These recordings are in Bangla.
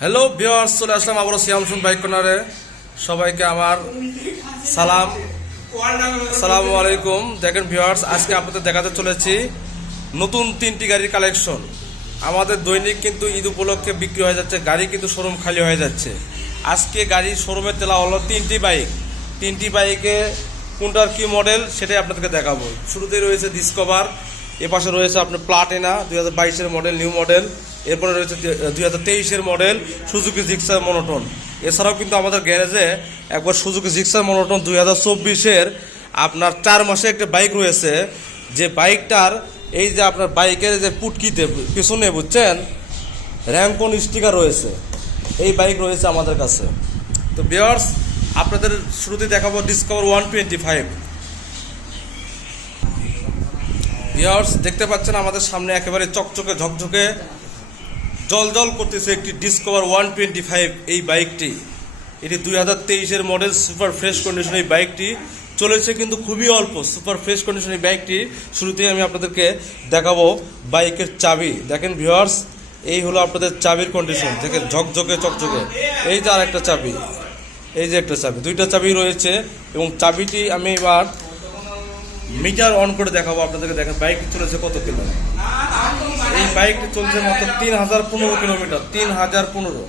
হ্যালো ভিওয়ার্স চলে আসলাম আবারও সিয়ামসুন বাইক কর্নারে। সবাইকে আমার সালাম। সালামু আলাইকুম। দেখেন ভিওয়ার্স আজকে আপনাদের দেখাতে চলেছি নতুন তিনটি গাড়ির কালেকশন আমাদের দৈনিক কিন্তু ঈদ উপলক্ষে বিক্রি হয়ে যাচ্ছে, গাড়ি কিন্তু শোরুম খালি হয়ে যাচ্ছে। আজকে গাড়ির শোরুমে তেলা হলো তিনটি বাইক তিনটি বাইকে কোনটার কি মডেল সেটাই আপনাদেরকে দেখাবো। শুরুতেই রয়েছে ডিসকভার এ পাশে রয়েছে আপনার প্লাটিনা দুই হাজার বাইশের মডেল নিউ মডেল এরপরে রয়েছে দুই হাজার তেইশের মডেল সুজুকি জিক্সার মনোটন। এছাড়াও কিন্তু আমাদের গ্যারেজে একবার সুজুকি জিক্সার মনোটন দুই হাজার চব্বিশের আপনার চার মাসে একটা বাইক রয়েছে। যে বাইকটার, এই যে আপনার বাইকের যে পুটকিতে, পিছনে বুঝছেন, র্যাঙ্কন স্টিকার রয়েছে। এই বাইক রয়েছে আমাদের কাছে। তো বিয়ার্স আপনাদের শুরুতে দেখাবো Discover one twenty five. Viewers দেখতে পাচ্ছেন আমাদের সামনে একেবারে চকচকে ঝকঝকে জল জল করতেছে একটি ডিসকভার ওয়ান টোয়েন্টি ফাইভ এই বাইকটি। এটি দুই হাজার তেইশের মডেল সুপার ফ্রেশ কন্ডিশন এই বাইকটি। চলেছে কিন্তু খুবই অল্প সুপার ফ্রেশ কন্ডিশন এই বাইকটি। শুরুতেই আমি আপনাদেরকে দেখাবো বাইকের চাবি। দেখেন ভিউয়ার্স এই হলো আপনাদের চাবির কন্ডিশন দেখেন ঝকঝকে, চকচকে। এই যে আর একটা চাবি, এই যে একটা চাবি। দুইটা চাবি রয়েছে এবং চাবিটি আমি এবার মিটার অন করে দেখাবো, আপনাদেরকে দেখেন বাইকটি চলেছে কত কিলো এই বাইকটি চলছে মাত্র তিন হাজার পনেরো কিলোমিটার, তিন হাজার পনেরো।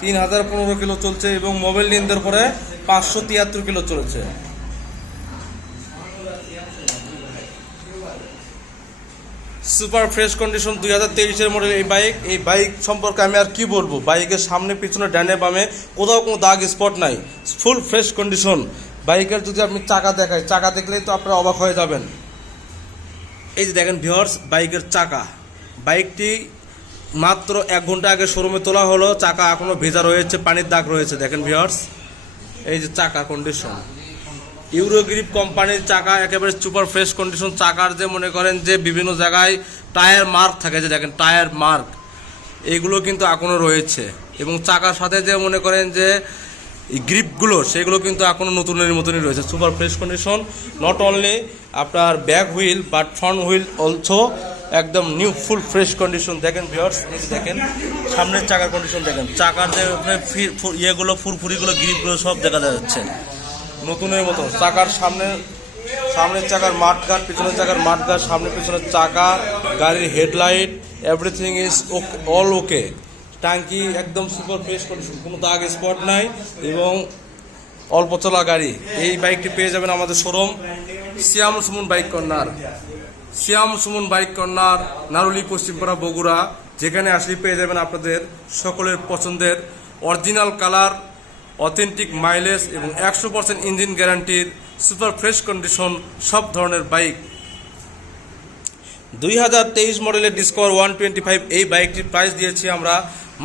তিন হাজার পনেরো কিলো চলছে এবং মোবাইল নিন্দের পরে পাঁচশো তিয়াত্তর কিলো চলেছে। সুপার ফ্রেশ কন্ডিশন দুই হাজার তেইশের মডেল এই বাইক। এই বাইক সম্পর্কে আমি আর কি বলব? বাইকের সামনে, পিছনে, ডানে, বামে কোথাও কোনো দাগ, স্পট নাই। Full fresh condition. বাইকের যদি আপনি চাকা দেখাই, চাকা দেখলেই তো আপনারা অবাক হয়ে যাবেন। এই যে দেখেন ভিওর্স বাইকের চাকা। বাইকটি মাত্র এক ঘণ্টা আগে শোরুমে তোলা হলো, চাকা এখনও ভেজা রয়েছে, পানির দাগ রয়েছে, দেখেন ভিওর্স এই যে চাকা কন্ডিশন ইউরোগ্রিপ কোম্পানির চাকা, একেবারে সুপার ফ্রেশ কন্ডিশন চাকার যে মনে করেন যে বিভিন্ন জায়গায় টায়ার মার্ক থাকে, যে দেখেন টায়ার মার্ক এইগুলো কিন্তু এখনও রয়েছে। এবং চাকার সাথে যে মনে করেন যে এই গ্রিপগুলো, সেগুলো কিন্তু এখনও নতুনের মতনই রয়েছে। Super fresh condition not only আপনার back wheel but front wheel also একদম নিউ ফুল ফ্রেশ কন্ডিশন দেখেন ভিওর্স দেখেন, সামনের চাকার কন্ডিশন দেখেন। চাকার যে ইয়েগুলো, ফুরফুরিগুলো, গ্রিপগুলো সব দেখা যাচ্ছে। নতুনের মতো। চাকার সামনে, সামনের চাকার মাঠঘাট পিছনের চাকার মাঠঘাট সামনে পিছনের চাকা, গাড়ির headlight everything is all okay টাঙ্কি একদম সুপার ফ্রেশ কন্ডিশন কোনো দাগ স্পট নাই এবং অল্প চলা গাড়ি। এই বাইকটি পেয়ে যাবেন আমাদের showroom Siam Sumon bike corner. Siam Sumon bike corner, Naruli Paschimpara Bogura. যেখানে আসলে পেয়ে যাবেন আপনাদের সকলের পছন্দের অরিজিনাল কালার, অথেন্টিক মাইলেজ এবং একশো পার্সেন্ট ইঞ্জিন গ্যারান্টির সুপার ফ্রেশ কন্ডিশন সব ধরনের বাইক। দুই হাজার তেইশ মডেলের ডিসকভার ওয়ান টোয়েন্টি ফাইভ এই বাইকটির প্রাইস দিয়েছি আমরা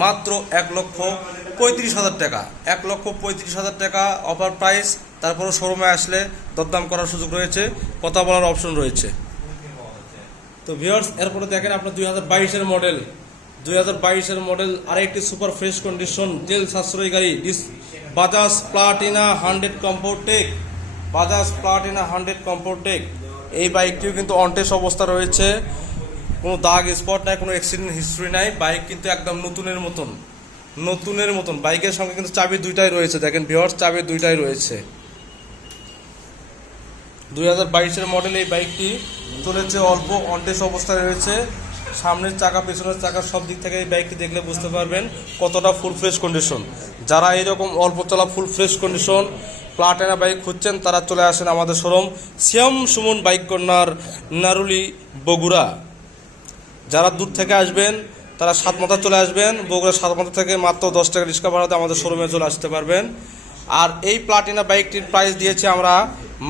মাত্র এক লক্ষ পঁয়ত্রিশ হাজার টাকা। এক লক্ষ পঁয়ত্রিশ হাজার টাকা অফার প্রাইস তারপরে শোরুমে আসলে দরদাম করার সুযোগ রয়েছে, কথা বলার অপশন রয়েছে। তো ভিউয়ার্স এরপরে দেখেন আপনার দুই হাজার বাইশের মডেল দুই হাজার বাইশের মডেল আরেকটি সুপার ফ্রেশ কন্ডিশন তেল সাশ্রয়ী গাড়ি this Bajaj Platina hundred Comfortec Bajaj Platina hundred Comfortec এই বাইকটিও কিন্তু অনটেস অবস্থা রয়েছে। কোনো দাগ স্পট নাই, কোনো অ্যাক্সিডেন্ট হিস্ট্রি নাই। বাইক কিন্তু একদম নতুনের মতন। নতুনের মতন। বাইকের সঙ্গে কিন্তু চাবি দুইটাই রয়েছে। দেখেন ভিউয়ার্স চাবি দুইটাই রয়েছে। দুই হাজার বাইশের মডেল এই বাইকটি চলেছে অল্প অনটেস অবস্থায় রয়েছে। সামনের চাকা, পেছনের চাকা সব দিক থেকে এই বাইকটি দেখলে বুঝতে পারবেন কতটা ফুল ফ্রেশ কন্ডিশন যারা এইরকম অল্প চলা full fresh condition Platina bike খুঁজছেন, তারা চলে আসেন আমাদের showroom. Siam Sumon bike corner Naruli Bogura. যারা দূর থেকে আসবেন, তারা সাত মাথা চলে আসবেন। বগুড়া সাত মাথা থেকে মাত্র দশ টাকা রিক্সা ভাড়াতে আমাদের শোরুমে চলে আসতে পারবেন। আর এই প্লাটিনা বাইকটির প্রাইস দিয়েছি আমরা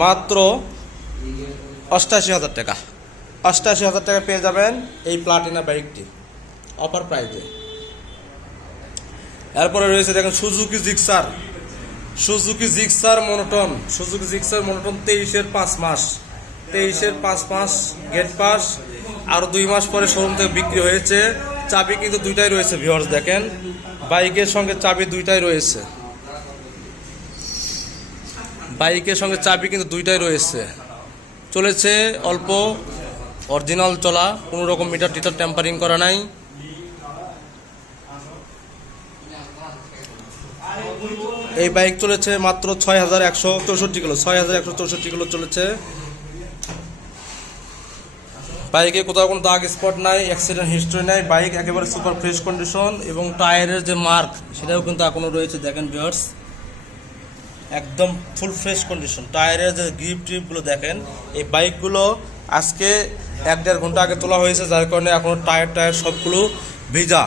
মাত্র অষ্টাশি হাজার টাকা। অষ্টাশি হাজার টাকা পেয়ে যাবেন এই প্লাটিনা বাইকটি। অফার প্রাইজে এরপরে রয়েছে দেখেন Suzuki Gixxer. Suzuki Gixxer monotone, Suzuki Gixxer monotone তেইশের পাঁচ মাস। তেইশের পাঁচ মাস, গেট পাস আরও দুই মাস পরে শোরুম থেকে বিক্রি হয়েছে। চাবি কিন্তু দুইটাই রয়েছে ভিওর্স দেখেন। বাইকের সঙ্গে চাবি দুইটাই রয়েছে। বাইকের সঙ্গে চাবি কিন্তু দুইটাই রয়েছে। চলেছে অল্প অরিজিনাল চলা, কোনো রকম মিটার টিটার ট্যাম্পারিং করা নাই। এই বাইক চলেছে মাত্র ছয় হাজার একশো চৌষট্টি কিলো ছয় হাজার একশো চৌষট্টি কিলো চলেছে। বাইকে কোথাও কোনো দাগ স্পট নাই অ্যাক্সিডেন্ট হিস্ট্রি নাই, বাইক একেবারে সুপার ফ্রেশ কন্ডিশন এবং টায়ারের যে মার্ক সেটাও কিন্তু এখনও রয়েছে, দেখেন ভিউয়ার্স একদম ফুল ফ্রেশ কন্ডিশন টায়ারের যে গ্রিপ ট্রিপগুলো দেখেন, এই বাইকগুলো আজকে এক দেড় ঘণ্টা আগে তোলা হয়েছে, যার কারণে এখনও টায়ার টায়ার সবগুলো ভিজা।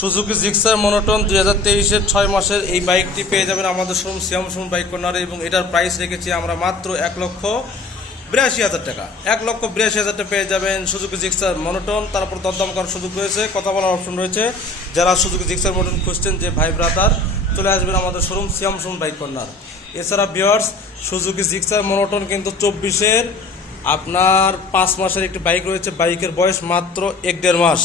সুজুকি জিক্সার মনোটন দুই হাজার তেইশের ছয় মাসের এই বাইকটি পেয়ে যাবেন আমাদের শোরুম সিয়াম শোরুম বাইক কর্নারে এবং এটার প্রাইস রেখেছি আমরা মাত্র এক লক্ষ বিরাশি হাজার টাকা। এক লক্ষ বিরাশি হাজার টাকা পেয়ে যাবেন সুজুকি জিক্সার মনোটন। তারপর দরদাম করার সুযোগ রয়েছে, কথা বলার অপশন রয়েছে। যারা সুজুকি জিক্সার মনোটন খুঁজছেন, যে ভাই ব্রাদার চলে আসবেন আমাদের showroom Siam showroom bike corner এছাড়া বিয়ার্স সুজুকি জিক্সার মনোটন কিন্তু চব্বিশের আপনার পাঁচ মাসের একটি বাইক রয়েছে। বাইকের বয়স মাত্র এক দেড় মাস।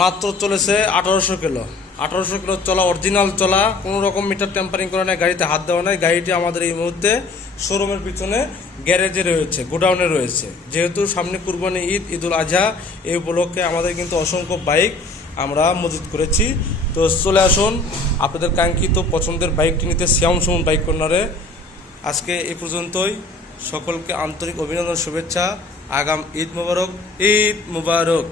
মাত্র চলেছে আঠারোশো কিলো। আঠারোশো কিলো চলা অরিজিনাল চলা, কোনো রকম মিটার টেম্পারিং করা নাই, গাড়িতে হাত দেওয়া নাই, গাড়িটি আমাদের এই মুহূর্তে শোরুমের পিছনে গ্যারেজে রয়েছে গোডাউনে রয়েছে। যেহেতু সামনে কুরবানি ঈদ, ঈদুল আজহা এই উপলক্ষে আমাদের কিন্তু অসংখ্য বাইক আমরা মজুত করেছি। তো চলে আসুন, আপনাদের কাঙ্ক্ষিত পছন্দের বাইকটি নিতে শ্যাম সুমন বাইক কর্নারে আজকে এ পর্যন্তই, সকলকে আন্তরিক অভিনন্দন, শুভেচ্ছা, আগাম ঈদ মুবারক ঈদ মুবারক।